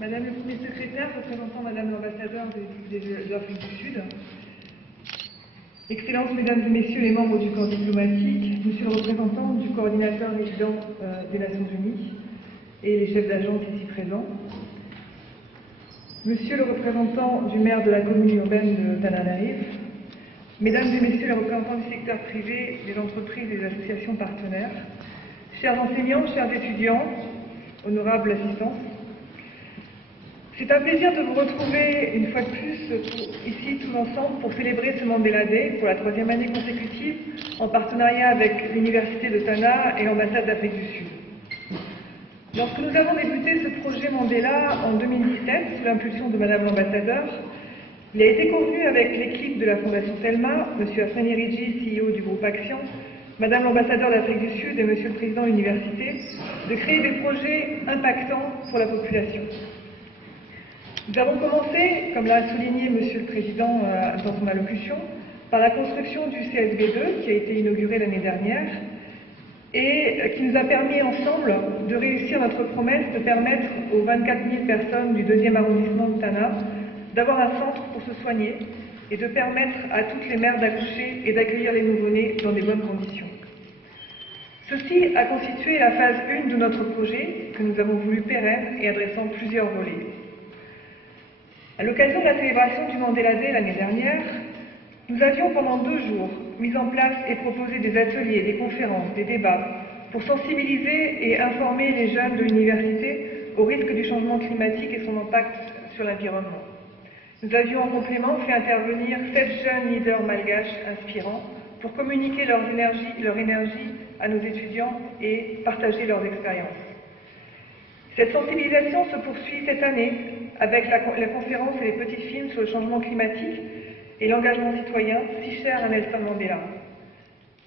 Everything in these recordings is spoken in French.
Madame le Premier secrétaire, représentant Madame l'ambassadeur de l'Afrique du Sud, Excellences, Mesdames et Messieurs les membres du corps diplomatique, Monsieur le représentant du coordinateur résident des Nations Unies et les chefs d'agence ici présents, Monsieur le représentant du maire de la commune urbaine de Tananarive, Mesdames et Messieurs les représentants du secteur privé, des entreprises et des associations partenaires, chers enseignants, chers étudiants, honorables assistants, c'est un plaisir de vous retrouver une fois de plus ici tous ensemble pour célébrer ce Mandela Day pour la 3e année consécutive en partenariat avec l'Université de Tana et l'ambassade d'Afrique du Sud. Lorsque nous avons débuté ce projet Mandela en 2017 sous l'impulsion de Madame l'ambassadeur, il a été convenu avec l'équipe de la Fondation Telma, M. Afeni Rigi, CEO du groupe Action, Madame l'ambassadeur d'Afrique du Sud et Monsieur le Président de l'Université, de créer des projets impactants pour la population. Nous avons commencé, comme l'a souligné Monsieur le Président dans son allocution, par la construction du CSB2 qui a été inauguré l'année dernière et qui nous a permis ensemble de réussir notre promesse de permettre aux 24 000 personnes du 2e arrondissement de Tana d'avoir un centre pour se soigner et de permettre à toutes les mères d'accoucher et d'accueillir les nouveau-nés dans des bonnes conditions. Ceci a constitué la phase 1 de notre projet que nous avons voulu pérenne et adressant plusieurs volets. À l'occasion de la célébration du Mandela Day l'année dernière, nous avions pendant 2 jours mis en place et proposé des ateliers, des conférences, des débats pour sensibiliser et informer les jeunes de l'université au risque du changement climatique et son impact sur l'environnement. Nous avions en complément fait intervenir 7 jeunes leaders malgaches inspirants pour communiquer leur énergie à nos étudiants et partager leurs expériences. Cette sensibilisation se poursuit cette année avec la conférence et les petits films sur le changement climatique et l'engagement citoyen, si cher à Nelson Mandela.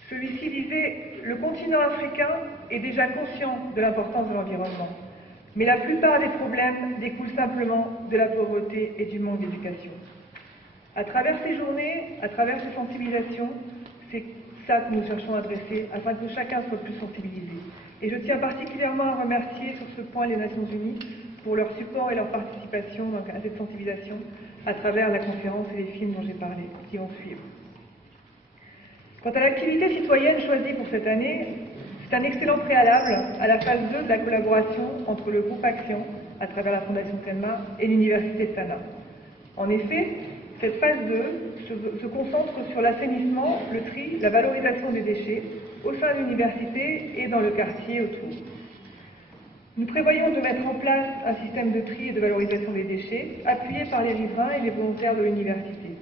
Celui-ci disait « Le continent africain est déjà conscient de l'importance de l'environnement, mais la plupart des problèmes découlent simplement de la pauvreté et du manque d'éducation. » À travers ces journées, à travers ces sensibilisations, c'est ça que nous cherchons à adresser afin que chacun soit plus sensibilisé. Et je tiens particulièrement à remercier sur ce point les Nations Unies pour leur support et leur participation à cette sensibilisation à travers la conférence et les films dont j'ai parlé, qui vont suivre. Quant à l'activité citoyenne choisie pour cette année, c'est un excellent préalable à la phase 2 de la collaboration entre le groupe Action, à travers la Fondation Telma, et l'Université de Tana. En effet, cette phase 2 se concentre sur l'assainissement, le tri, la valorisation des déchets au sein de l'université et dans le quartier autour. Nous prévoyons de mettre en place un système de tri et de valorisation des déchets appuyé par les riverains et les volontaires de l'université.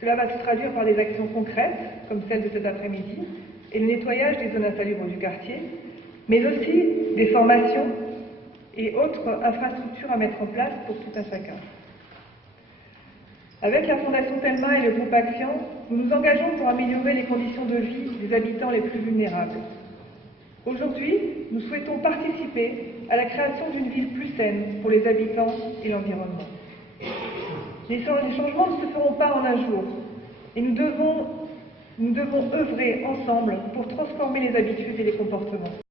Cela va se traduire par des actions concrètes, comme celle de cet après-midi, et le nettoyage des zones insalubres du quartier, mais aussi des formations et autres infrastructures à mettre en place pour tout un chacun. Avec la Fondation Telma et le groupe Action, nous nous engageons pour améliorer les conditions de vie des habitants les plus vulnérables. Aujourd'hui, nous souhaitons participer à la création d'une ville plus saine pour les habitants et l'environnement. Les changements ne se feront pas en un jour, et nous devons œuvrer ensemble pour transformer les habitudes et les comportements.